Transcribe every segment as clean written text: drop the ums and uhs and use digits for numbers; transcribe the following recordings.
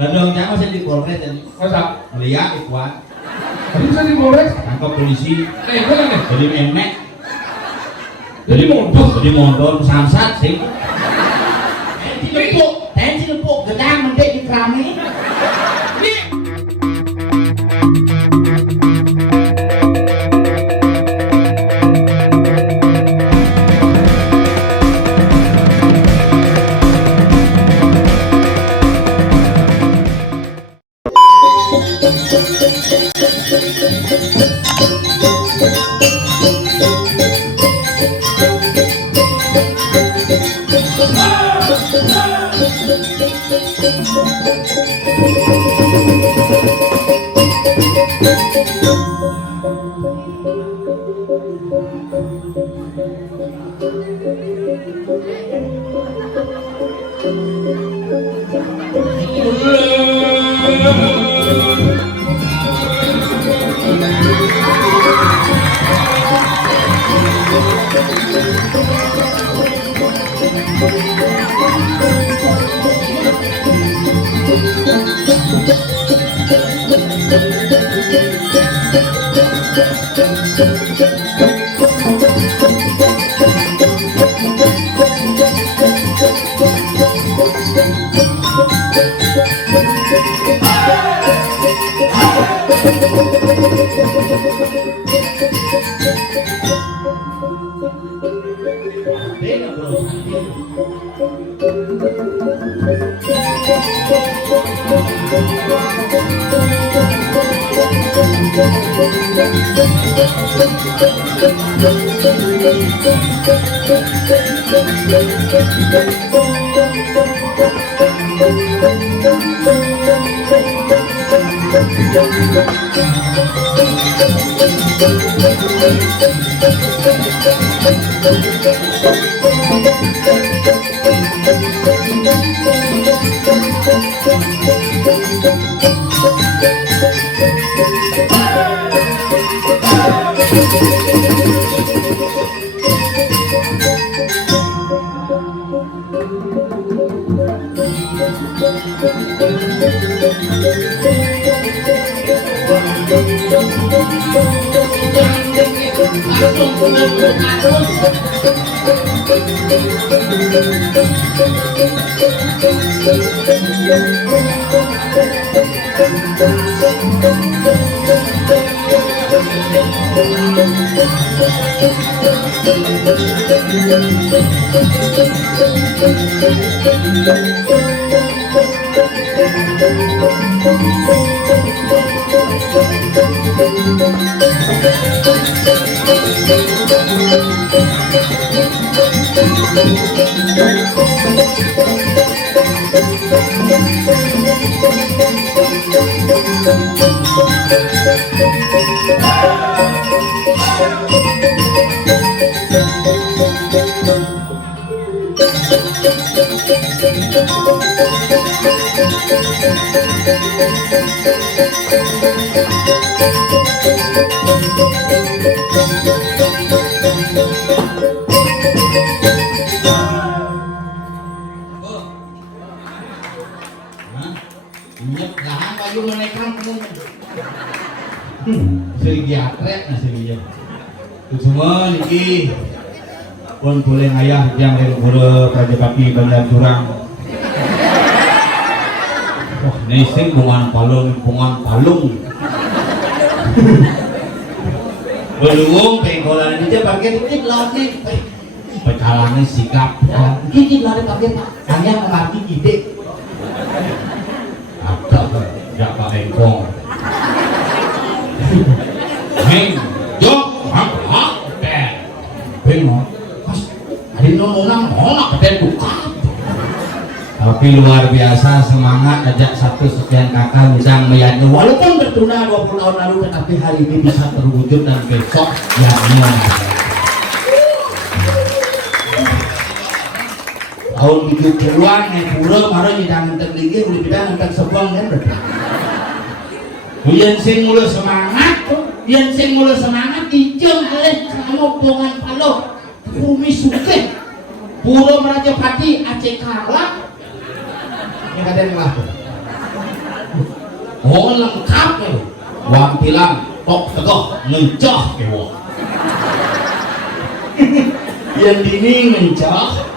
Bandung jangan masih di Polres dan Masa? melihat Ikhwan Tadi bisa di Polres? tangkap polisi Bener nih. jadi memek Jadi mondok. jadi mondor samsat sih tensi lepuk gedang mendek di keramik. semua niki pun boleh ayah yang guru Raja Papi Bandar Jurang. Wah, nesing bungan palung. Belum pengkolan ini pakai dikit lagi. Pecalannya sikap. Dikit lagi pakai pak. Hanya lagi ide. Ada tidak pakai kong. Hei, jok, apa? Beno, pas hari nonong ada buka. Tapi luar biasa semangat ajak satu sekian kakak bisa meyakini walaupun tertunda 20 tahun lalu tetapi hari ini bisa terwujud dan besok ya tahun 70-an yang pura baru jangan tertinggi udah bidang tentang sebuang kan Yen sing mula semangat ijeng alih kamu dongan palo Bumi Sugih Pura Merajapati Aceh Kalah yang ada yang laku oh lengkap ya wampilan tok tegoh ngencah kewo yang dini ngencah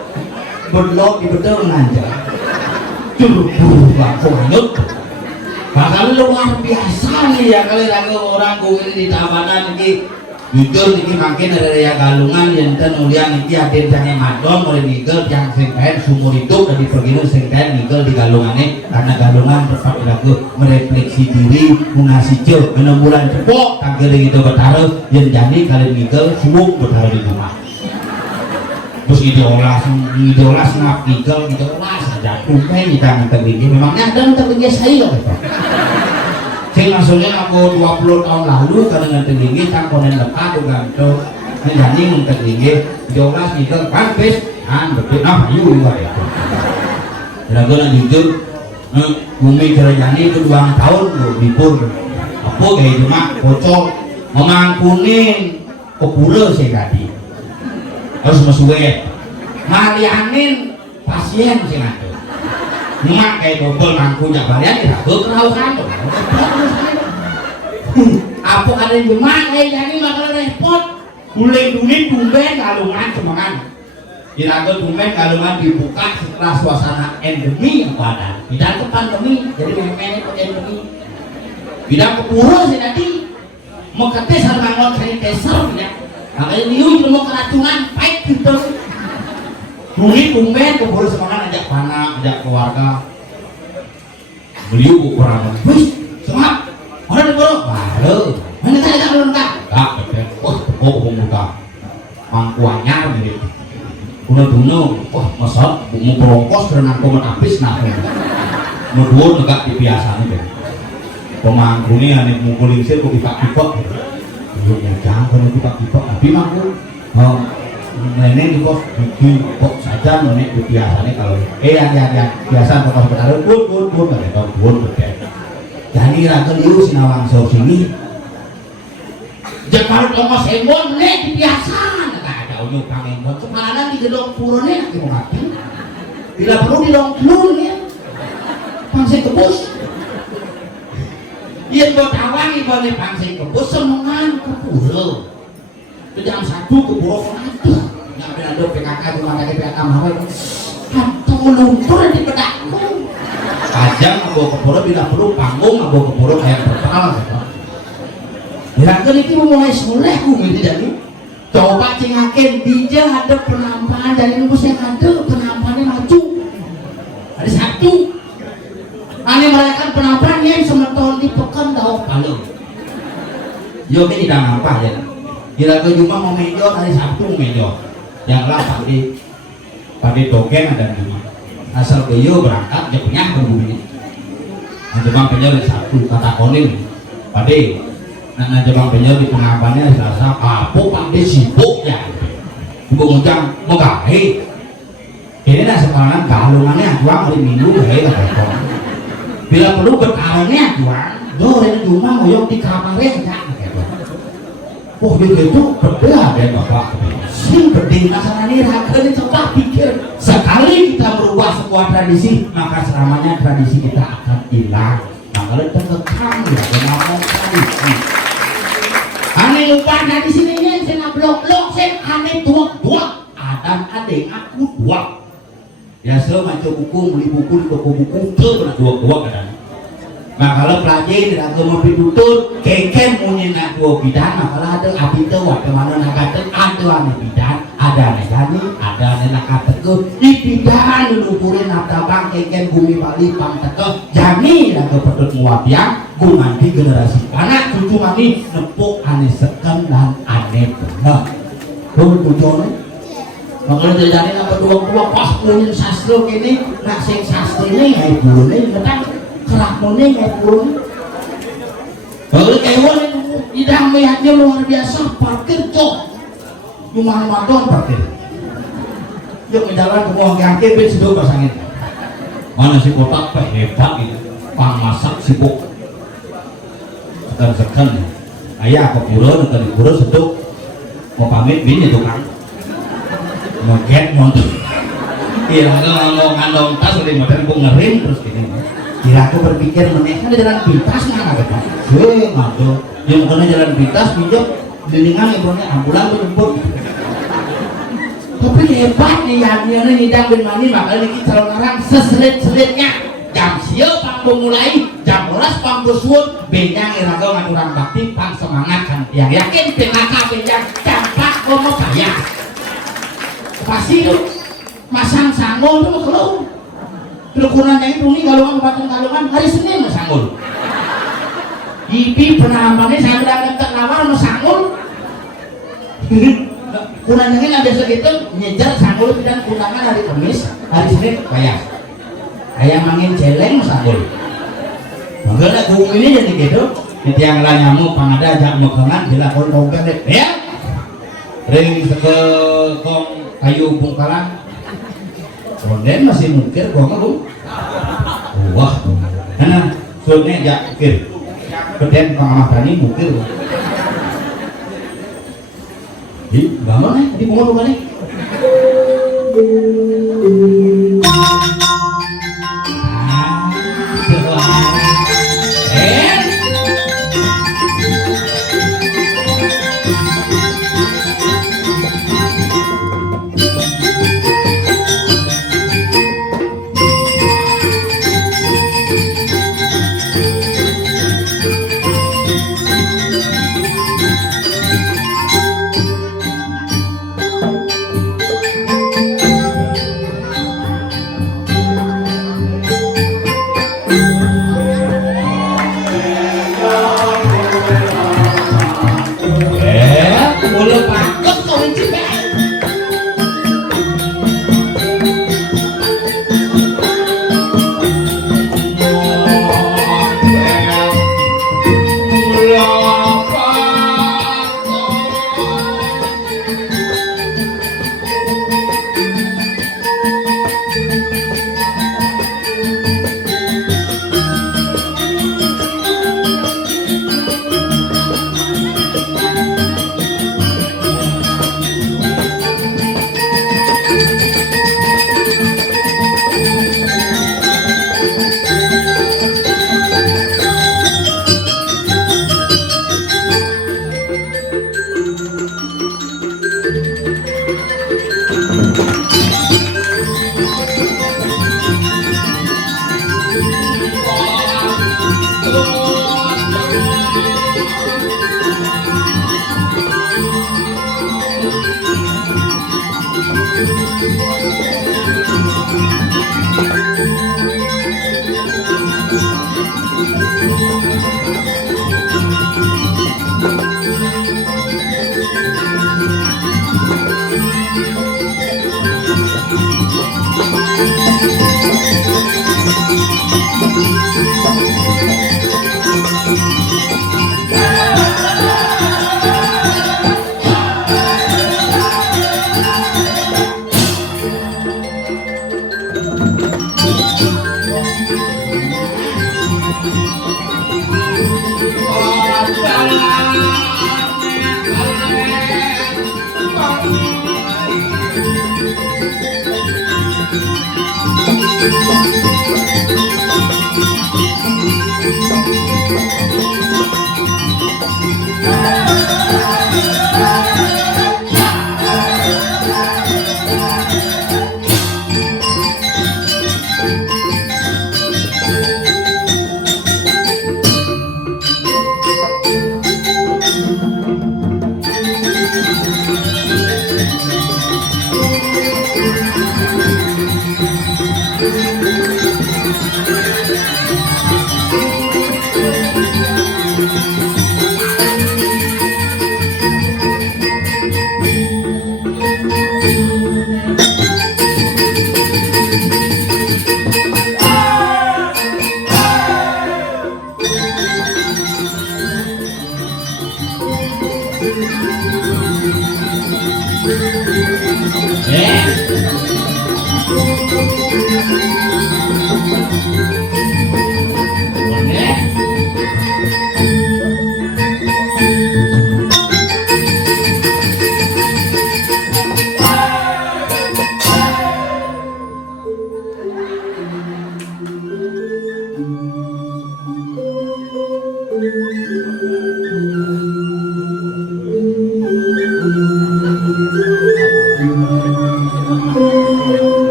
berlok di bedel nganja curug langsung hanyut bakal luar biasa nih ya kali lagi orang kuwi di tabanan ini jujur ini makin ada yang galungan yang tenulian ini ada yang madon mulai nigel yang sengkain sumur hidup dari perginya sengkain nigel di galungannya karena galungan tetap lagu merefleksi diri mengasih jauh 6 bulan cepok tanggal itu bertaruh yang jadi kalian nigel sumuk bertaruh di rumah terus idolas ngap nigel idolas aja kumpai di tangan tertinggi memangnya ada yang tertinggi saya loh sing langsungnya aku 20 tahun lalu kadang tertinggi tangkonen lepas juga itu menjadi yang tertinggi jelas itu habis betul yuk itu dan gue jujur bumi kerajaan itu 2 tahun gue libur aku kayak cuma bocor memang kuning kepura sih tadi harus masukin malianin pasien sih ngatur mak kayak double mangkunya balian ya berkerauhan tuh apa ada yang mak kayak jadi bakal repot mulai dunia tumben galungan semangat diraga tumben galungan dibuka setelah suasana endemi yang ada tidak ke pandemi jadi memang ke endemi tidak ke pura sih tadi mau ketes sama ngelok sanitizer ya makanya liu mau keracunan baik gitu Ruli tumben keburu semangat ajak anak, ajak keluarga beliau ukuran wih, semangat mana diburu? Baru mana tadi tak belum tak? Tak, betul oh, buka mangkuannya gitu udah dulu, wah masa mau berongkos karena aku menapis nah mau negak di biasa nih pemangkunya nih mau kulingsir kok pipak-pipak belum ya jangan kalau pipak-pipak tapi mangku nenek juga bikin kok saja nenek biasanya kalau ya biasa kalau bertaruh pun nggak tahu pun berbeda jadi raga liu sinawang sau sini jangan kalau sembon nenek biasa nggak ada unyuk kangembon kemana di gedung pura nih nanti mau ngapain tidak perlu di dong telur ya pangsi kebus iya buat awang ibadah pangsi kebus semangan ke pura itu jam 1 ke Burung aduh yang ada PKK rumah tadi PKK apa itu atau lumpur di pedakku ajang aku ke Burung bila perlu panggung aku ke Burung kayak berpala dirakan itu mulai soleh ku gitu jadi coba cengakin bija ada penampakan dari nunggu saya ada penampakannya maju ada 1 aneh merayakan penampakan yang semeton di pekan tahu paling yuk ini tidak nampak ya kira ke rumah mau mejo hari Sabtu mejo yang lah pada token ada nama asal keyo berangkat jepnya berbunyi jepang penjol hari Sabtu kata koning pada nah jepang penjol di pengapannya selasa kapok pada sibuk ya ibu ngucap mau gahe ini dah sekarang galungannya juang hari Minggu gahe lah bila perlu berkarannya juang dari rumah ngoyok di kamarnya oh gitu berbeda ya bapak sing berdiri sana ini rakyat coba pikir sekali kita merubah sebuah tradisi maka selamanya tradisi kita akan hilang maka kita kekang ya ngomong tradisi aneh lupa di sini nih saya blok saya aneh dua adam adik aku dua biasa baca buku beli buku di toko buku itu pernah dua kadang nah kalau pelajari tidak mau ditutur keken punya nak dua bidan nah kalau ada api tewat kemana nak kata ada ane bidan ada ane gani ada ane nak kata ke di bidan lukurin abtabang keken bumi Bali pang teke jani nak ke pedut muabiang gumanti generasi anak cucu mami nepuk ane seken dan ane bener tuh tujuannya makanya terjadi nak berdua pas punya sastra kini nak sing sastra ini ya ibu ini betul kerapunnya kayak pun kalau kewan itu tidak melihatnya luar biasa parkir cok cuma madon parkir yuk ke jalan ke uang kaki ben sedo pasangin mana si kotak pak hebat ini pang masak sibuk sekan ayah ke pura ke pura seduk mau pamit bin itu kan mau get nonton iya ngomong tas udah modern gue ngerin terus gini kira aku berpikir mereka di jalan pintas nggak ada kan? Ngaco, dia bukannya jalan pintas pinjam deningan ibunya ambulan berjemput. Tapi hebat nih yang dia nyidang dan mani makanya kita calon orang seselit-selitnya jam siap pang mulai jam 12 pang bersuut benyang iraga ngaturang bakti pang semangat kan yang yakin PKK benyang campak komo kaya pasti lu masang sanggul tuh kalau kelukurannya itu nih galungan kalungan hari Senin mas sanggul Ipi pernah ambangnya saya udah ngetek lawar sama sanggul kurangnya ada segitu nyejar sanggul dan kundangan hari Kamis hari Senin bayar ayam angin celeng sanggul makanya gue ini jadi gitu nanti yang lah nyamuk pangada ajak mekengan dilakon kongkan deh ya ring ke kong kayu bungkalan konden masih mungkir gua mah lu wah karena soalnya ajak mungkir keden pengamah tani mungkir di gambar nih di punggung kan nih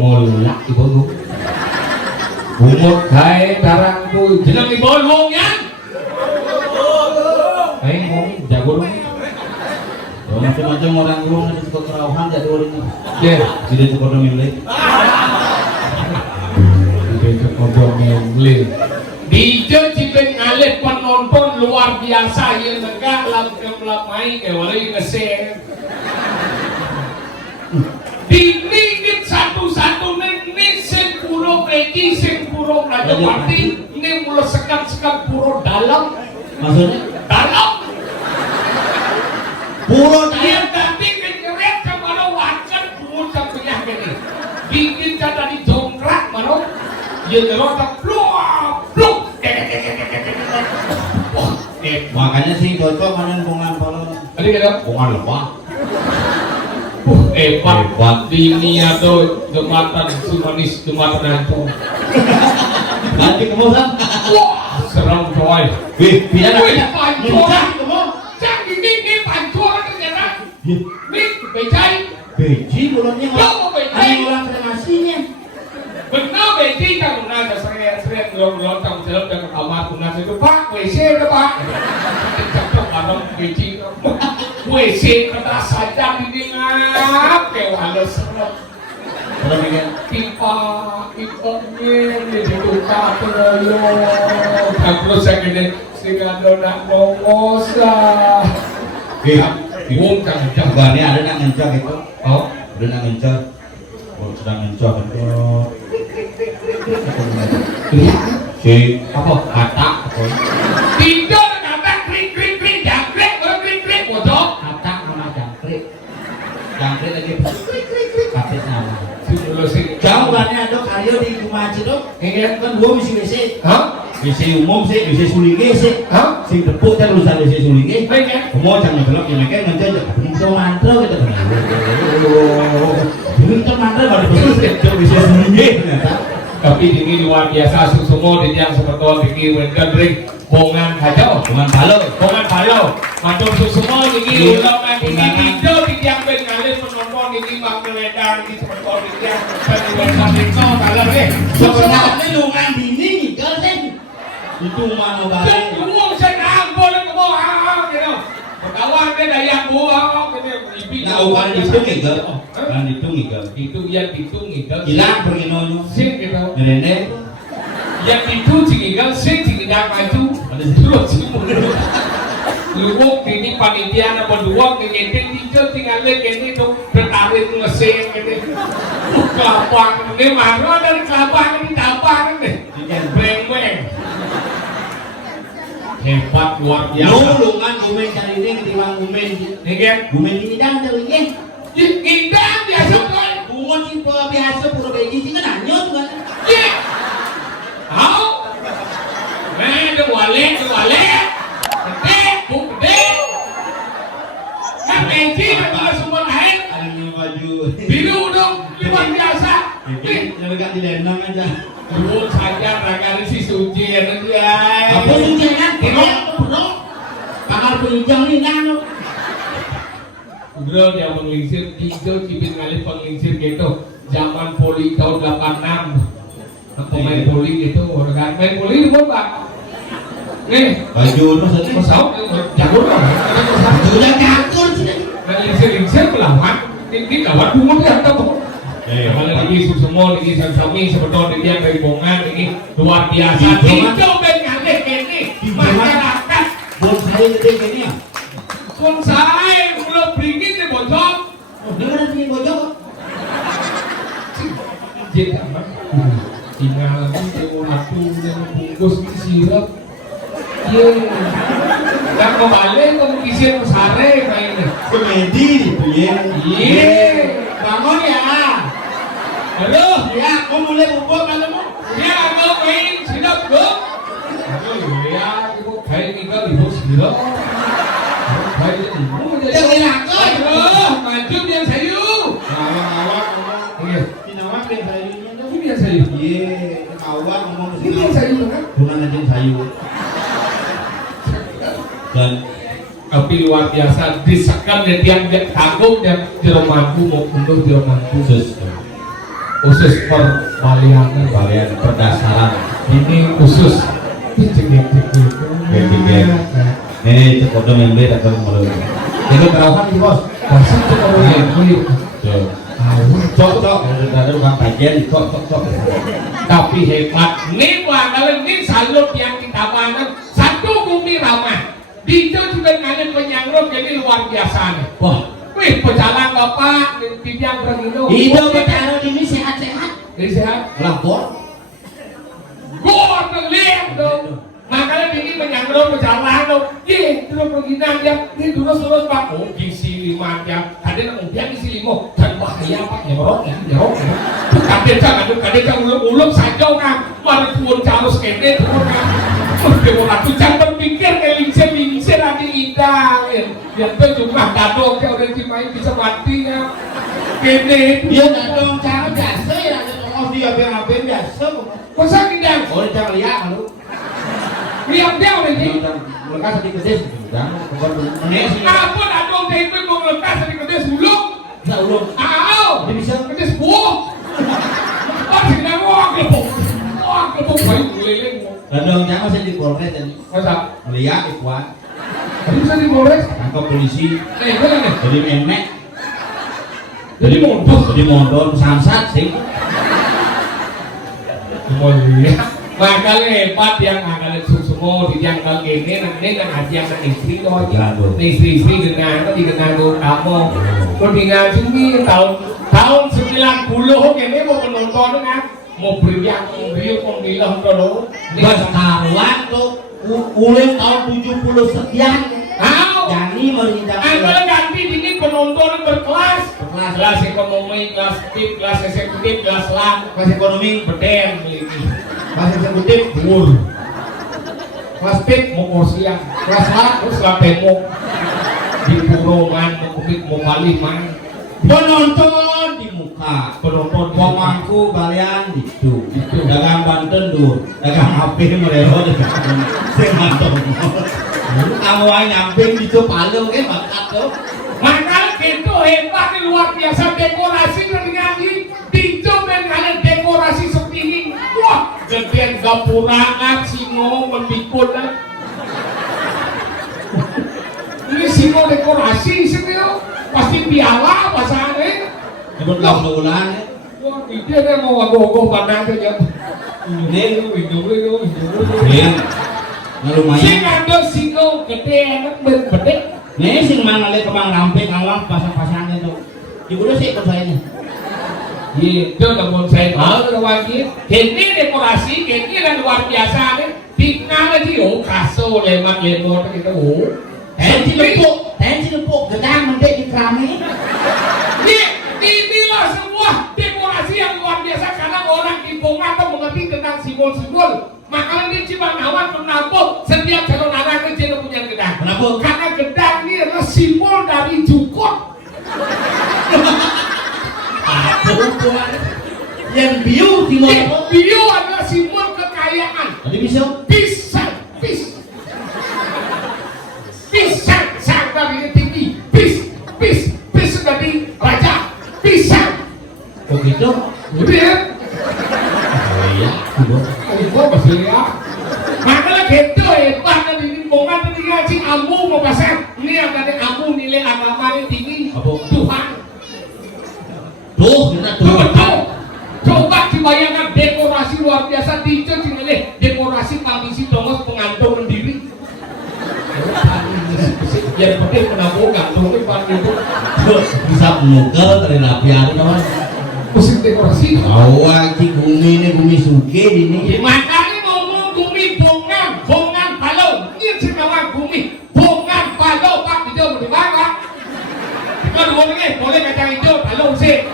molak ibu lu. Bumut gawe darangku jeneng ibu lu ya. Mau jago lu. Macam-macam orang luar ada suka kerauhan jadi orang ini. Ya, Tidak suka memilih. tidak kodong milih. Dijo cipeng ngalih penonton luar biasa yang negak lamai kewali ngesen. Diningit satu-satu ini sing puro peki sing puro Rajapati ini mulai sekat puro dalam. Maksudnya? Dalam. Puro Dia tadi kenyeret kemana wajan puro sampai gini. Bikin kata di jongkrak mana? Dia ngerotak pluk. Makanya sih cocok kan bungan kalau Tadi kata bungan lebah. Hebat dunia tuh jembatan si manis jembatan hantu. Nanti kamu kan? Wah serem coy. Wih, tidak Wih, ada. pancuran. Kamu? Cang ini pancuran ternyata. Ini becai. Beji bulunnya Kamu becai. ada orang kremasinya. Benar becai kamu nada sering belum kamu jalan ke kamar punas itu Pak WC ada Pak. Cocok bareng becai. WC kata saja ini ngap kewalah serem. Kalau mikir, Pipa ini dibuka terlalu terus saya gini sehingga nak nongos lah wong kan bannya ada nak ngencok itu. oh Ada nak ngencok. Kalau sedang ngencok itu. Si apa kata tidur kata krik jangkrik krik bocok kata mana jangkrik. Jangkrik lagi kata sama. si dulu si Jauh bannya dok, ayo di rumah aja dok. ingat Kan gua misi WC. hah WC umum sih, WC sulinge sih. hah Sing tepuk kan urusan WC sulinge. ingat Kamu jangan gelap ya, mereka ngejar kita mantra gitu. Ini kita mantra baru betul WC sulinge ternyata. tapi ini luar biasa semua di yang seperti ini wendering bongan kacau Cuman balok. Bongan Balau, matur semua ini ulang ini video di yang bengalih penonton ini mak meledang di seperti ini yang penonton itu kalau deh. Sebenarnya lungan dini ngigal sih. Itu mana Dan balik. uang senang boleh kamu gitu. Kawan dia daya buang gitu. Nah, bukan itu ngigal. Kan itu ngigal. Itu yang itu ngigal. Hilang pergi nono. Sing gitu. Ngerene. Yang itu ngigal sing tidak maju. Terus lu ini panitia apa dua ngeting itu tinggal ini tuh bertarik ngesing gitu. Kelapa ini marah dari kelapa ini tampang nih. Breng. Hebat luar biasa. Lungan gumen cari ini ketimbang gumen. Nih kan? Gumen ini dan cari ini. Indah biasa kan? Bungon sih biasa pura beji sih kan anyot kan. Iya. Tahu? Nah, itu walek. Gede, gede. Kan beji kan semua lain. Ada baju. Biru dong, luar biasa. Jangan ganti lenong aja. Dulu saja ragari si suci ya ya. Apa suci kan? Bro. Kamar penunjang nih nano. Bro yang menglingsir hijau cipin kali penglingsir gitu. Zaman poli tahun 86. Pemain poli gitu, orang main poli itu Pak. Nih, Baju maksudnya. pesawat jago dong. Sudah cakur sih. Lingsir melawan. Ini kawan bunga ya tahu. Kalau ini semua ini sami sebetulnya dia dari bongan ini luar biasa. Hijau dan ngalih ini masyarakat. Bonsai gede gini ya. Bonsai belum beringin di bocor. Oh, dia ada di bojong. Jadi apa? Tinggal itu aku yang bungkus di sirup. Iya. Dan kembali kamu kisir sare kayaknya. Komedi itu ya. Iya. Bangun ya. Halo. Ya, aku mulai bubuk kalau Ya, aku main sirup dong. Aduh, ya, ibu kayak tinggal ibu sirup. Kayak ibu jadi. Yang dilakon. Aduh, maju dia sayu. Awak-awak Iya. Pinawak yang sayunya tuh. Ini dia sayu. Iya, awak ngomong Ini dia sayu kan? bukan aja sayur. Dan Tapi luar biasa di sekam dan tiang kagum dan jeromanku mau untuk jeromanku. Khusus perbaliangan, Balian perdasaran. ini khusus. Ini cukup dong yang beda kalau mau. Itu berapa nih bos? Masa tuh kalau yang kulit. Cok, ada tukang kajian, cok. Tapi hebat. Nih kalian ini salut yang kita bangun. Satu bumi ramah. Dito juga kalian penyanggup jadi luar biasa nih. Wah, Wih, pecalang bapak, tiang bergino. itu bicara ini sehat-sehat. Jadi sehat. Lapor. Gua terlihat dong. Makanya ini menyanggup pecalang dong. Ye, terus pergi nanya. Ini terus pak. Oh, gisi 5 jam. Kadang kemudian gisi 5. Dan bahaya pak, nyorok. Kadang ulung saja kan. Mari turun calus kene turun kan. Udah mau ratu jam berpikir kayak lincir nanti indah. Yang itu cuma dadong dia udah dimain bisa mati ya. Kene. Dia dong cara biasa ya. Oh dia biar biasa. Masa kita? Oh dia lihat malu. Lihat dia udah ini. Mereka sedikit des. Jangan bukan menesi. Apa dadong dia itu mau lekas dari kedes ulung? Bisa ulung. Dia bisa kedes buah. Oh sih wah kepung bayi leleng. Dong jangan masih di Polres tadi. Masa? Melihat Ikhwan. Tadi bisa di Polres? Tangkap polisi. Bener nih. Jadi memek. Jadi mondor samsat sih. Mulia. Makanya hebat yang akan semua di jangkal ini nanti kan aja yang istri doang. Istri dengan apa dikenal kamu. Kau tinggal sini tahun 90 ini mau menonton kan. Mau beriak pemilah dulu. Berkaruan tuh ulin tahun 70 sekian. Jadi merindak. Anggal ganti ini penonton berkelas. Kelas ekonomi, kelas tip, kelas eksekutif, kelas lam, Kelas ekonomi beden ini. kelas eksekutif Timur. Kelas tip mau siang, kelas lam terus kelas temo. Di Puroman, mau kubik, mau Baliman. penonton di muka Penonton Komangku balian itu dagang Banten dur dagang HP mereka semantong kamu aja nyamping itu palu kan bakat tuh makanya gitu hebat luar biasa dekorasi dari ngaji dicoba kalian dekorasi seperti ini wah gedean gapurangan singo mendikun ini singo dekorasi sebenarnya pasti piala bahasanya nyebut ulang wah itu ada mau agogo panah aja ini nah lumayan sing ada singo gede enak berbeda nih sing mana lihat kemang ramping awang pasang-pasang itu ibu udah sih ikut saya nih itu namun saya tahu lagi ini dekorasi ini yang luar biasa nih tinggal aja oh kaso lemak lemot gitu oh tensi lepuk gedang mendek di keramik inilah semua dekorasi yang luar biasa karena orang di Bongata mengerti tentang simbol-simbol makanya di Cibanawan kenapa setiap calon anak kecil punya gedang kenapa? Karena gedang ini adalah simbol dari Jukut yang biu di luar Bio adalah simbol kekayaan tadi bisa pisang dari tinggi pis dari raja pisang kok gitu? gitu ya oh iya gua masih lihat makanya gitu hebat dan ini bongan tadi ngaji amu mau pasang ini ada amu nilai agama ini tinggi apa? Tuhan Kita tuh coba dibayangkan dekorasi luar biasa di sini dekorasi komisi dongos pengantung mendiri yang penting menabung gantung itu bisa menukar dari nabi hari kawan musik dekorasi awak ki bumi ini bumi suge ini makanya ngomong bumi bongan balong ini sekarang bumi bongan balong pak hijau bagaimana kalau boleh kacang hijau balong sih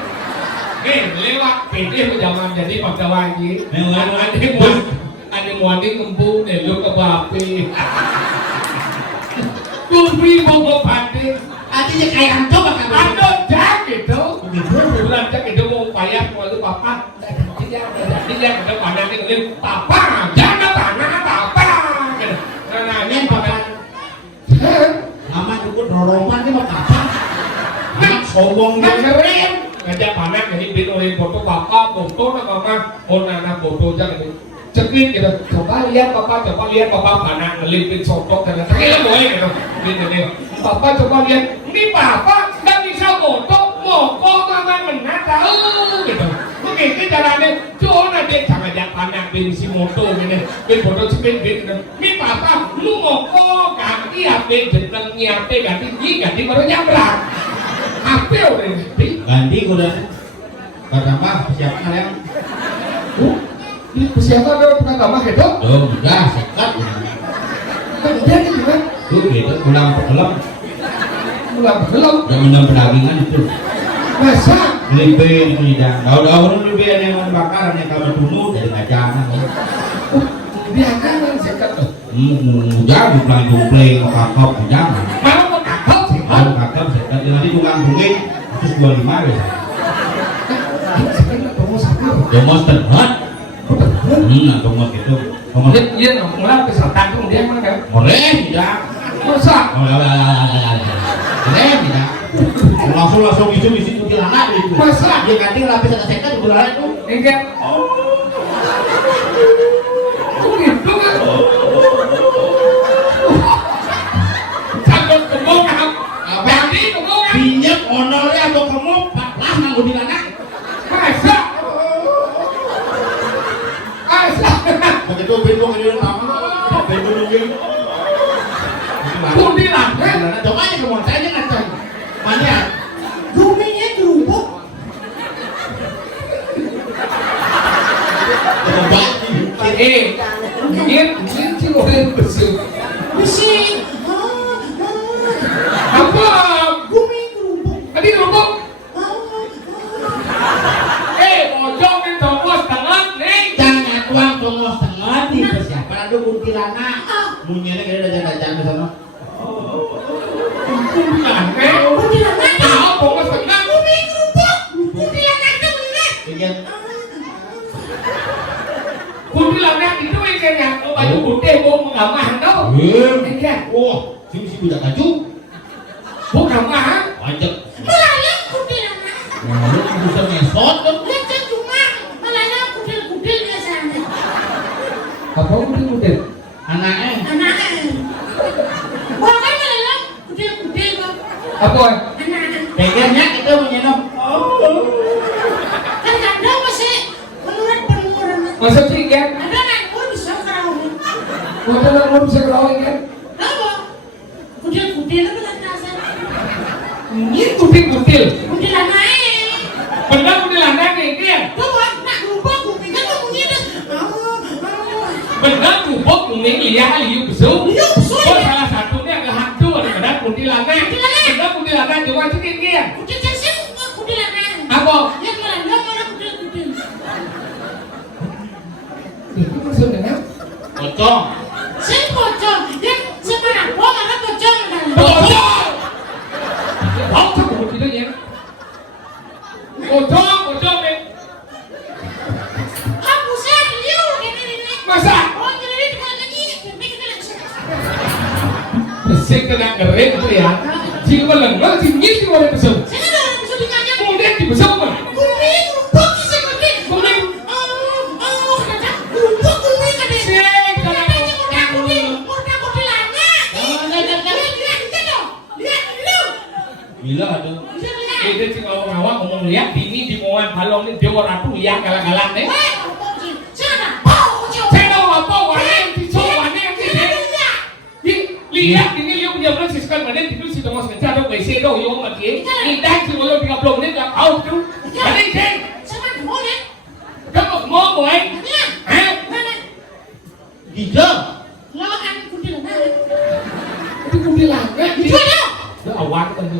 lewat PD zaman jadi pada lagi ada muadi ngembu deh lu ke bapi Kurbi mau pade artinya kayak anto bakal ada jak gitu bulan jak itu mau payah mau lu papa dia ada panah ini papa jangan panah papa nah ini papa nama cukup rorongan ini mau apa sombong keren ngajak panah jadi bin oleh foto papa foto na mama, anak foto jangan ini. Cekin gitu, coba lihat papa anak ngelipin soto dan lain-lain boleh gitu. Ini, papa coba lihat, ini papa nggak bisa foto, moko mama menang tahu gitu. Begitu caranya, cuma dia jangan anak bin si moto gitu, bin foto cekin gitu. Ini papa, lu moko ganti HP jenengnya HP ganti baru nyamperan. HP udah ganti udah pertama siapa kalian ini persiapan ada pernah tambah gitu? tuh udah sekat Kemudian itu kan? tuh gitu pulang pekelam yang pedagingan itu Masa? libin tidak daun-daun libin yang bakaran yang kamu tunggu dari kacangan Biarkan yang sekat tuh udah jumlah kakak jangan mau kakak sih? kalau kakak sekat nanti tukang bungin terus 25 ya Sekarang kamu sakit Domos terhad domos itu domos Iya, mulai peserta kemudian mana kan? boleh tidak Masa? boleh tidak langsung isi kuntilanak itu Masa? dia ganti lapis ada sekat di kuntilanak itu Enggak Gitu kan? Cakap kebongkang Berarti kebongkang pinjam honornya atau kamu 14 nang kuntilanak Masa? Masa? begitu bingung ini nama bingung Kuntilanak? coba aja kamu saya aja ngacang mana rumahnya kerupuk Ini sih boleh bersih besi Apa? bumi kerupuk Tadi kerupuk? Pojok ini tombol setengah nih jangan tuang tunggu setengah di persiapan ada kuntilanak munyanya kayaknya udah jalan-jalan ke sana Kuntilanak? Tahu tombol setengah? bumi kerupuk kuntilanak itu bener Kuntilanak itu yang baju putih bawa mengamah tau? Iya. wah sini budak kaju Bukan mah? wajib Melayang kuntilanak. lu bisa ngesot kan Lecet cuma melayang kudil-kudil biasanya. Apa putih-putih? anaknya Anaknya. Wah kan melayang kudil-kudil kok. Apa? Anaknya. pegannya kita menyenok Kan kadang masih penurut-penurut. Masa sih kan? Ada anak pun bisa kerawin. Masa nak bisa kerawin kan? Apa? Kudil-kudil itu kan rasa. Ini kutil-kutil. Kuntilanaknya. Benar kuntilanak nih kan? Tuh buat nak lupa kuping kan bunyi terus. Benar kubuk kuning liu besuk. Liu besuk, Oh, ya. salah satunya ada hantu ada benar kuntilanak. Kuntilanak. Benar kuntilanak coba sini kan? Kudil sih kuntilanak. Apa? Yang melayang orang kudil-kudil. Itu maksudnya kan? pocong Saya pocong, yang sekarang gua malah pocong dan Bocor! Bocor kubuk itu ya. Bocor nih. aku saya liu ini. Masa? Oh jadi ini cuma lagi, tapi kita langsung. Besik kena ngeret itu ya. Jika lengah, tinggi sih boleh besuk. Saya ada orang bisa ditanya. Kemudian dibesuk mah. Kuning, rumput sih kuning. Kuning. Kata rumput kuning kata. Sik, Kata kalau- murda kuning lana. Lihat dulu. gila ada Bisa lihat. Itu sih kalau ngawak ngomong lihat bini di moan balong ini dia ratu lihat galak-galak nih. Wah, rumput sih. Sana, pocong. Saya tahu apa warna di soalnya yang sih. Lihat ini lihat punya belas sesukan mana itu si Thomas kerja ada WC do yo mati. Ini dah si boleh 30 menit tak out tu. Mana sih? Sama boleh. Kamu mau boy? Ya. Hah? Mana? hijau Lawan kuntilanak. Itu kuntilanak. Itu ada. Itu awak kan ni.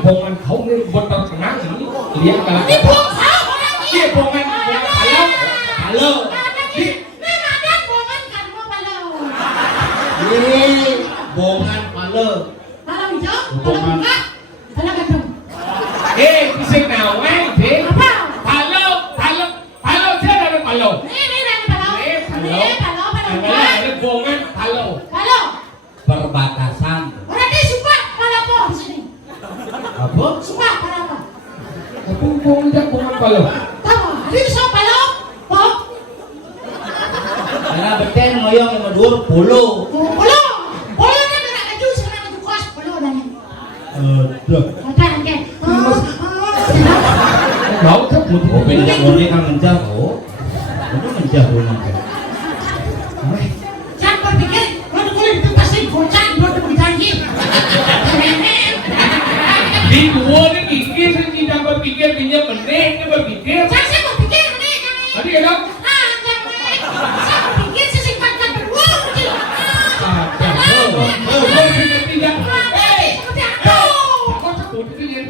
Bongan kau ni botol tengah ni. Lihat Ini galak. buang kau orang ini. Dia bongan kalau halo Memang ada bongan kan mau balau. ini bongan pale Balau hijau, Bongan. balau buka, balau gandum. bising nawai deh. Apa? Palo saya ada palo. Ini ada balau. Ini balau buka. Ada bongan palo. Balau. perbatasan Orang dia suka balau apa di sini? apa Suka balau apa? Aku bongan palo. Tahu? Hari bisa balok. Kok? Karena beten ngoyong yang medur polo. Polo. Polo kan nak kaju sekarang kaju kos polo dah ni. Duh. Apa angke? Laut kan putih. Oh, yang ngone kan mencah oh. Itu mencah rumah. Jangan berpikir kalau kau itu pasti bocah belum berjanji. Di dua ni pikir tidak berpikir punya meneng ni berpikir. Jangan saya berpikir ni. Tadi kan? Jangan. Saya berpikir sesingkatkan berdua. Tidak. Seperti apa? Kau sebut itu ya.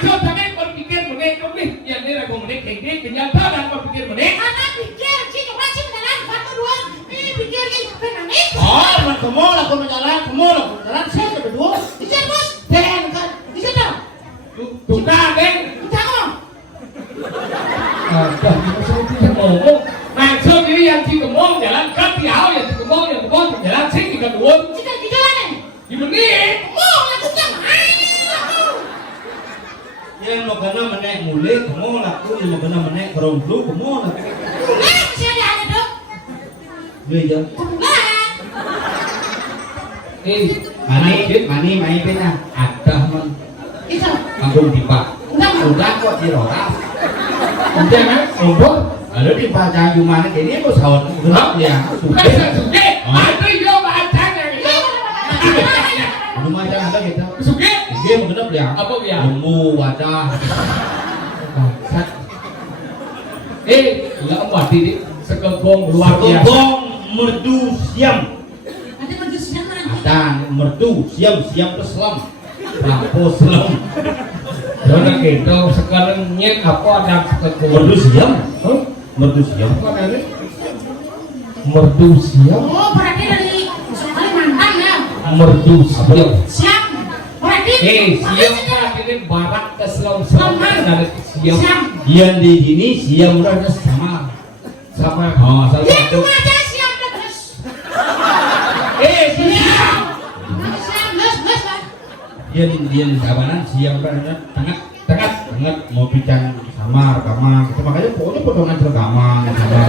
Kau jangan berpikir meneng kau ni. Yang ni aku meneng kengkeng kenyataan dan berpikir meneng. Anak pikir sih coba sih beneran satu dua. Ini pikir ini beneran. Oh, man kemol aku menjalan, kemol aku jalan saya berdua. Ijan bos. Den kan. Ijan dah. Tukar kan? Kita kok. Ngomong. Maksud ini yang si kemong jalan kan tiao yang si kemong jalan sih kita dua. Kita kita mana? Gimana? Mau aku jangan. Yang mau kena menek mulai, kemol aku yang mau kena menek kerong dulu, kemol aku. Nah, masih ada dok. Iya ya. Nah. Mani main pena. Ada man. Itu. Kangkung tipa. Enggak mau. Udah kok di rora. Udah kan? Udah. Ada di pacar gimana ini bos sahur gelap ya. Bukan suge. Ada yo bacanya. Rumah jangan ada kita. Suge. Dia mau gelap ya. Apa ya? Lumbu wadah. Lah mati di sekegong luar biasa. Sekegong merdu siam. Ada baju siang nanti. Ada merdu siam terselam. Lampu selam. Karena gitu sekarang nyet apa ada sekegong Merdu siam. Merdu siam. apa namanya? Merdu siam. Oh, berarti dari Kalimantan ya. Merdu siam. Siap. Berarti. Siam berarti ini barat ke selam dari siam. Siap. Yang di sini siam udah sama. Sama. Oh, salah Ya satu. cuma aja siap terus. Siap. Siap les lah. Dia kawanan siam udah tengah mau bicara sama rekaman. Itu makanya pokoknya potongan rekaman sama.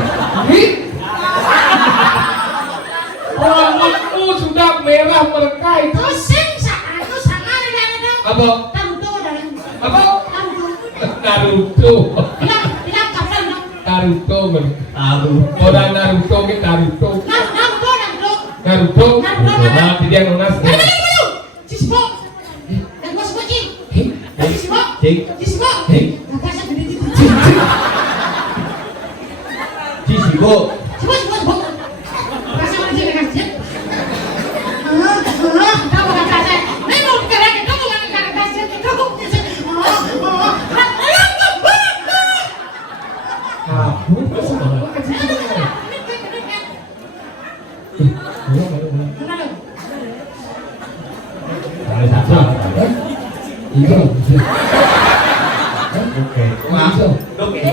Rambutmu sudah merah berkait. Terus sing itu sama dengan ada. Apa? Naruto dan. Apa? Naruto. Naruto. Bilang kapan dong? Naruto men. Aduh. Orang Naruto ke Naruto. Naruto. Naruto. Nah, dia nunas. Cisbo. Dan gua sebut Cing. Cisbo. Cing. Cisbo. Cing. Kakak saya gede gitu. Cisbo. Cisbo. Kasih mana sih kasih? Tahu kakak saya. Ini mau bicara gitu bukan kakak saya. Kamu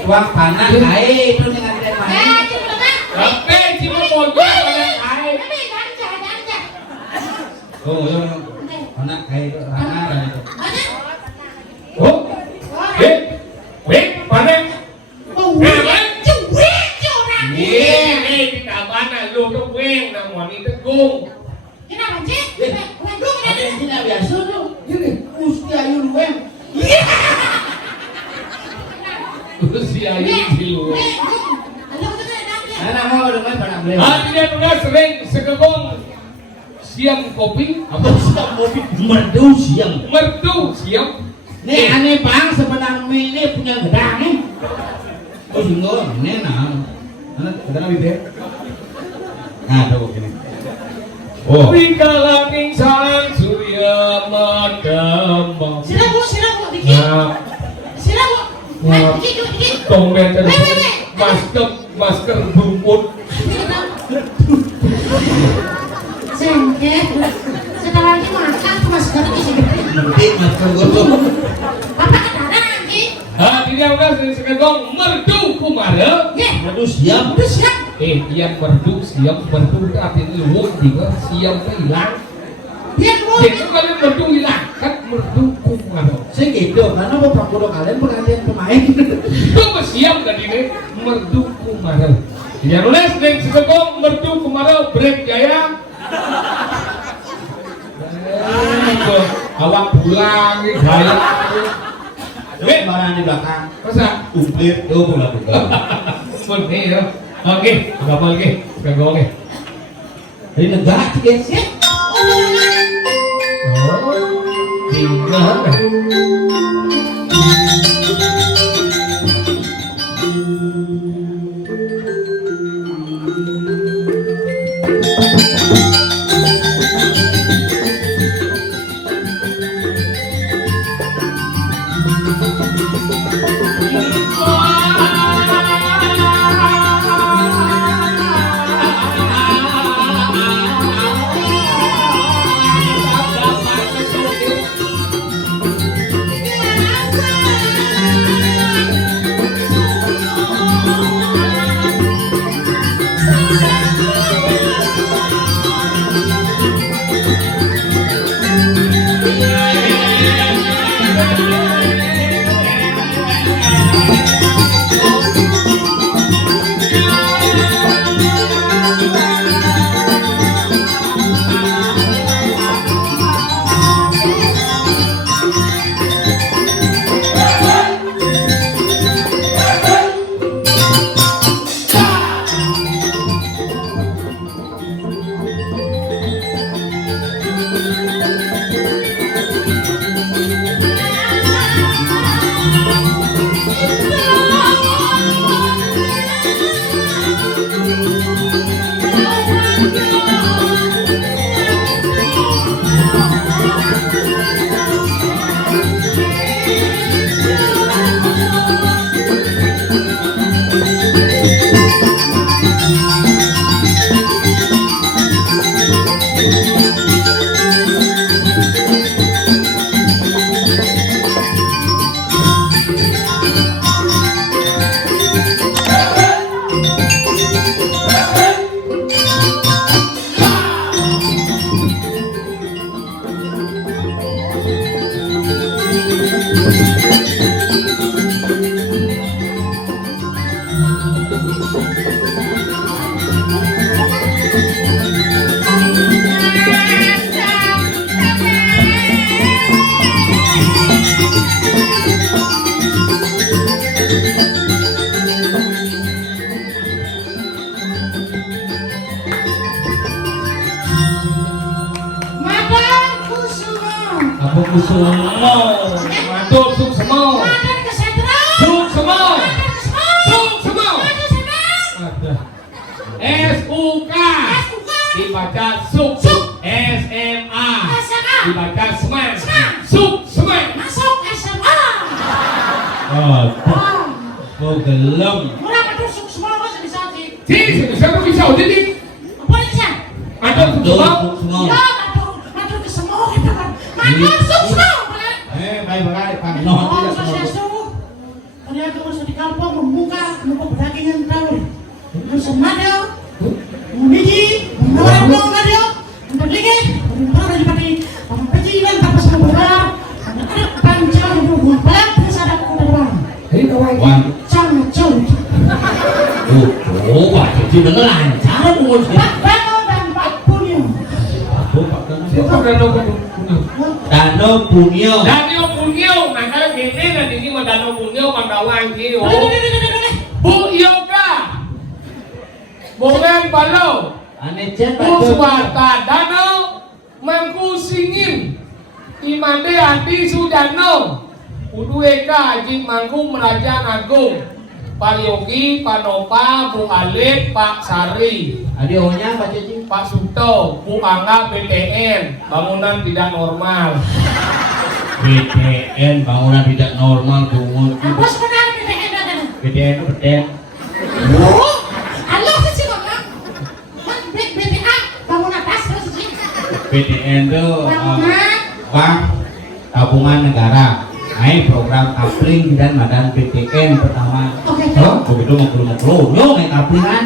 Tuang panas air terus yang ada main. Oke, cuma mau pada air. Oh, yang anak air itu anak itu. Oh, panen. Ini kita mana lu tuh weng nama ini tegung. Ada yang tidak biasa tuh. Ini usti ayu luwem. Si ayu di luar. Nah, mau dengan pada beli. Dia pernah sering sekegong siam kopi, Apa siam kopi merdu siam. merdu siam. Nih aneh bang sebenarnya ini punya gedang nih. Oh singgo, ini nah. Anak gedang apa itu? Nah, coba gini. Oh. Wikala ningsang surya madama. Tongben masker bumbut. Setelah ini makan masker ini. Nanti masker gue. Bapak kadang nanti. Dia udah sekegong merdu kumara. Merdu siam. Udah siap. Yang merdu siam merdu itu artinya luwung juga siam itu hilang. Dia Jadi kalian merdu hilang kan merdukung ngaruh. Saya gitu, karena beberapa kudo kalian perhatian pemain. Itu siap kan ini merdukung ngaruh. Ya nulis neng sekong merdukung ngaruh break jaya. Awak pulang nih gaya. Barang di belakang. Masa? Umplit, tuh pulang. Oke ya. Oke, berapa lagi? Berapa lagi? Dari negara sih guys ya. Oh, tinggal. Suksemo, matur suksemo, suksemo, suksemo. SUK dibaca suk, SMA dibaca semen, suk semen. Masuk SMA. Oh, gelem. Murah matur suksemo masih bisa sih. Siapa bisa jadi? Apa bisa? Matur suksemo. Ya, matur ke semua kita kan. Matur suksemo. Baik-baik, Pak. Oh, Swastiastu. Ternyata harus di kampung membuka pedagangan tahun. Terus madel, mumiji, mengelola madel, untuk lagi, untuk dari pati, orang pecilan tanpa sama berat, anak-anak panjang yang berhubungan pelan, terus ada kebenaran. Ini kawan. Wan. Cang. Pak, jadi bener lancar umur Pak Dano dan Pak Punyo. Siapa Dano Punyo. Danio Punyo, makanya gini dan ini mah Danio Punyo Pandawan Cio. Bu Yoga, Bongan Balo, Anecen Bu Suwarta Dano, Mangku Singin, Imade Adi Sudano, Udu Eka Haji Mangku Merajan Agung, Pak Yogi, Pak Nova, Bu Alif, Pak Sari. Adionya Pak Cici. Pak Suto, Bu Angga BTN, bangunan tidak normal. BTN bangunan tidak normal tunggu. Apa sebenarnya BTN datang? BTN. Oh, halo sih Mama. Kan BTA bangun atas terus sih. BTN itu Bangunan. Bank Tabungan Negara. Ini program kapling dan madan PTN pertama. Oke. Begitu mau nyo naik kaplingan.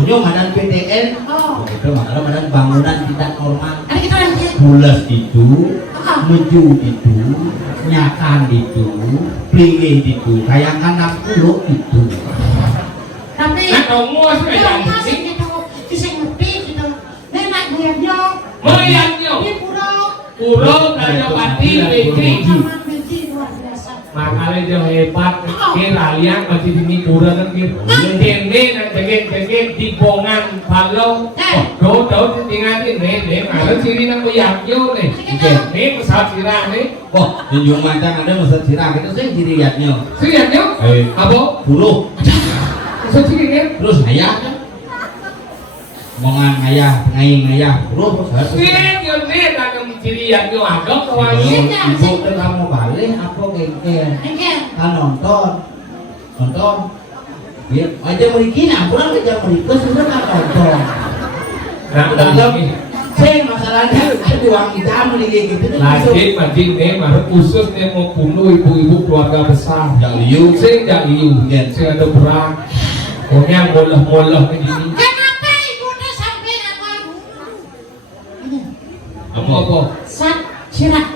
Nyo madan PTN. Oh. Begitu makanya madan bangunan tidak normal. Ada kita yang mules itu, meju itu, nyakan itu, pringih itu, kayak anak pulau itu. Tapi Nah, kamu sih ya yang masih gitu, bisa ngerti gitu. Nenek buyutnya, Moyangnya di pura, Puro Raja Pati Beji aman benci luar biasa. makanya dia hebat kira liang masih ini pura kan gitu kene nak jengit dibongan palau do tinggal ini nih malah sini nak beyak yo nih nih pesawat sirah nih Oh, junjung mancang ada masa sirah itu saya dilihatnya. sirah yo apa Buruk, pesawat sini kan terus ayah, mongan ayah, ngaing ayah, buruk, saya sirah yo nih dalam ciri yang yo ada kawan Ibu tuh kamu balik, apa kengkel? Engkel, Kan nonton, ya aja meriki, nah pulang aja meriki, sudah kan nonton. nah Dalam, saya masalahnya ada uang hitam nih gitu. lagi mancing nih marah khusus nih mau bunuh ibu-ibu keluarga besar Jangan liu, saya nggak liu saya ada perang pokoknya molah begini kenapa ibu tuh sampai apa? apa Sat, sirat,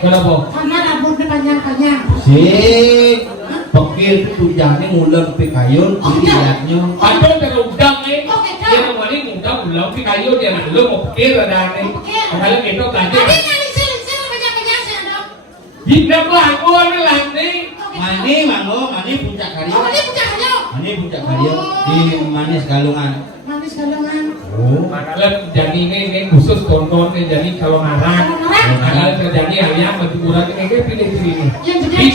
kenapa karena rambutnya panjang-panjang. sih, pikir itu tujuannya ngulang pikayun, dilihatnya. Padahal dari udang nih, Oh, gitu. dia namanya udang ulang di kayu dia dulu mau pikir ada nih. Mau pikir. Kalau gitu Tadi tadi, nggak lisir panjang-panjang sih dong. hidup lah gua nih lah nih. Mani, mani puncak karya. Oh, ini puncak aja. Mani puncak karya di manis galungan. Manis galungan. Oh, Makanya jadi ini khusus tonton nih jadi kalau ngarang, makanya terjadi ayam batu kurang ini pilih sini. Yang Di jenis.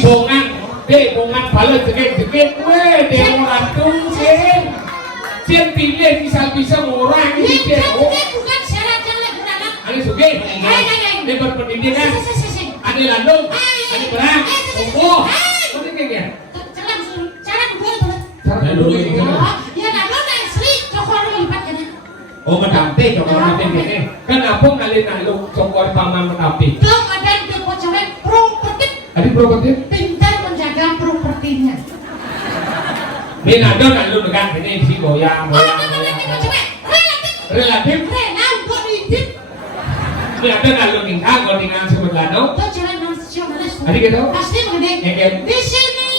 bongan balik jeket, weh dia orang tungsen. Cien pilih bisa orang Ini ini cien. Oh, bukan syarat yang lagi beranak. ada suge, dia berpendidikan. Ada landung, ada perang, oh, apa ini dia? Cara kedua itu. Cara dulu ini. Ya nado na asli cokor lipat kan. oh mendamping coba Kenapa ini? Kenapa kalian nalung cokor paman menapi? Belum ada yang bocoran properti Ada properti? pintar menjaga propertinya. Ini nado nalung dengan ini si goyang. Relatif. Ini ada nalung ingkang dengan sebelah no. Bocoran nasionalis. Ada gitu? Pasti mengenai. Di sini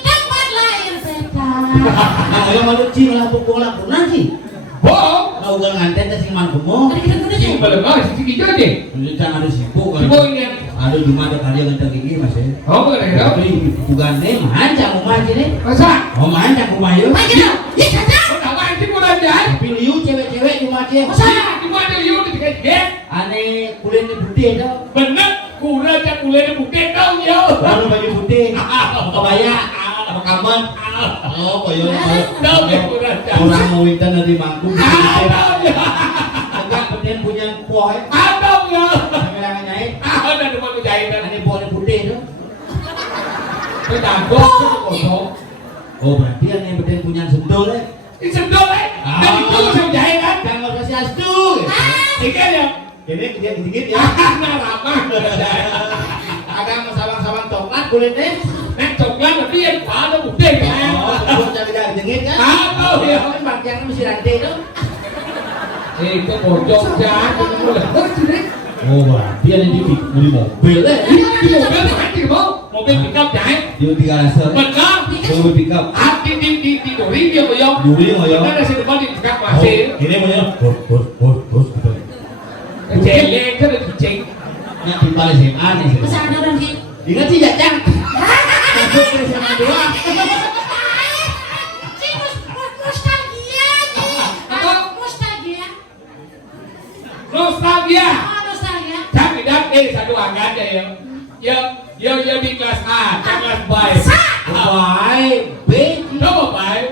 tempat lahir beta. Nah, kalau malu cing lah pukul lah pernah sih. Bohong. Kau gak nganten kasih man kumo. Tadi kita tulis Si belum mau si gitu aja. Jangan ada sibuk kan. Si boy ini. Ada cuma ada karya ngenteng gigi mas ya. Oh bukan gitu? Tapi bukan deh, mancang rumah aja deh. Masa? Oh mancang rumah yuk. Ayo kita. Ya saja. Kau tahu apa sih kurang jahat? Tapi liu cewek-cewek rumah aja. Masa? Cuma ada you di dekat gate. Aneh kulitnya putih tau. Bener, kurang yang mulai bukti kau yo. Baru baju putih. Kebaya. Apa kaman? Oh koyo. Tahu ya kurang jahat. Kurang mau winter dari mangkuk. Ada ya. Enggak penting punya poe. Ada ya. Kayak nyai. Ada cuma kejahitan. Aneh poe putih tuh. Kau takut kosong. Oh berarti aneh penting punya sendol ya. Ini sendal eh. Dan itu saya jahitan. Jangan kasih astu. Tiga ya. Ini dikit ya. Nah ramah. Ada sama-sama coklat kulitnya. Nek coklat tapi yang pada bukti kan. Oh, jangan dingin kan? Tahu ya. Kan bagian mesti rantai itu. Itu bocok jahat itu boleh. Oh, berarti ada di mobil deh. Di mobil mati mau. Mobil pickup jahat. Di 3 Benar. mobil pickup. Di dori dia boyong. Duri ngoyo. Ada di depan di pickup masih. Ini punya bos gitu. Celeng kan ada ceng. Yang di balik SMA nih. Masa ada orang sih. Ingat sih jajang. Masuk ke SMA 2. Nostalgia nih. Apa? Nostalgia. Nostalgia. Oh, nostalgia. Tapi dah satu angkat ya. Ya di kelas A, kelas B. Baik, B. Coba baik.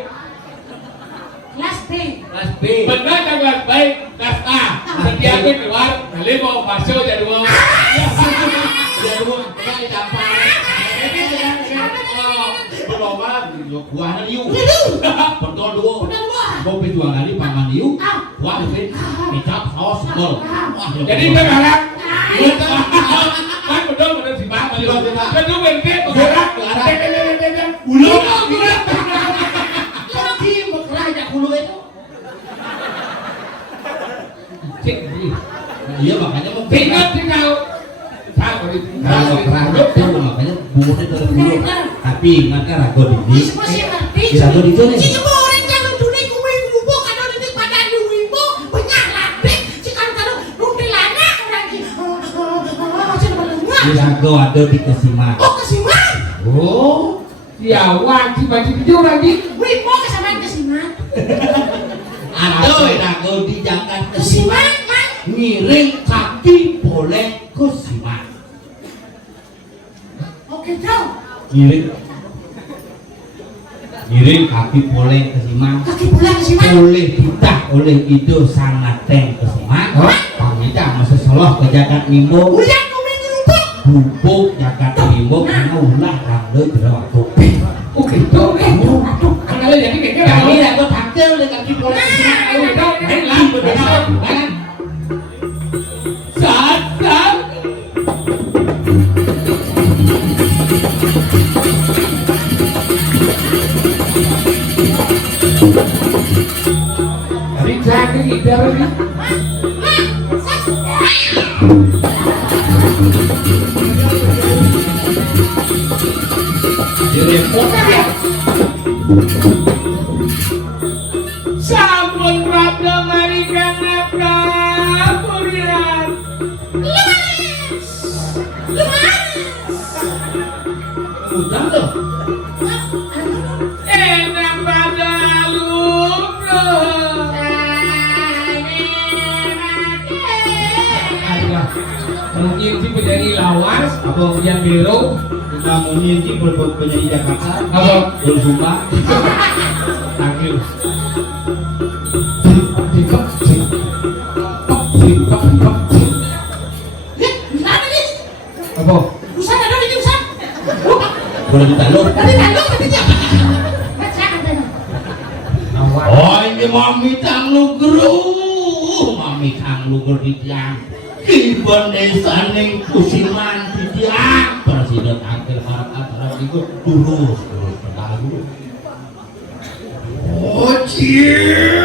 Kelas B. Kelas B. Benar kan kelas B, kelas A. Setiap keluar, kali mau masuk jadwal. Dia dulu enggak dicampur. Berlomba, buahnya liu. Pentol dulu. Udah luar. Mau pejuang kali paman liu. Buah itu kecap saus bol. Jadi sekarang, kan betul si Pak. Kan tu bentuk sekarang. Bulu. Lagi bekerja bulu itu. Cik, Iya makanya mau Ingat di kau. Sabar itu. Kalau kerang itu makanya bumbunya terus dulu. Tapi ingatkan ragu ini. Semua sih ngerti. Ragu itu nih. Si semua orang jangan dunia kuwi ibu kan ada di pada ibu banyak labek. Si kalau rutin lana orang ki. Macam mana? Ragu ada di kesimak. Oh kesiman. Oh, ya wajib jujur lagi. Wibo kesamaan kesiman. Ada ragu di jangan Kesiman man. ngiring kaki boleh kesimak. Oke dong. Ngiring kaki boleh kesimak. Kaki bola kesiman. Boleh ditah oleh itu sangat teng kesimak. Pamita masih soloh ke jagat mimbo. Ulah kuwi ngerubuk. Bubuk jagat mimbo karena ulah rambut jerawat topi. Oke, tuh, aduh, kalau jadi kayak gini, Kami dapat hasil dengan kaki boleh kesimak. udah, lah, benar. Sadar. Richard ini dari Sampun Prabda marikan Purian. Udang tuh. Enak pada lumrah. Mungkin si penyanyi lawas, apa yang biru, Kita mungkin di penyanyi Jakarta. apa Bersumba. tangkil. Gimana nih? Apa? Usan ada di usan. Boleh ditaluk. Tadi tanduk tadi dia. Baca katanya. Oh ini mami kang lugru. Mami kang lugru di tiang. Ibon desa ning kusiman di tiang. Presiden akhir harap antara itu terus berlalu. Oh cie.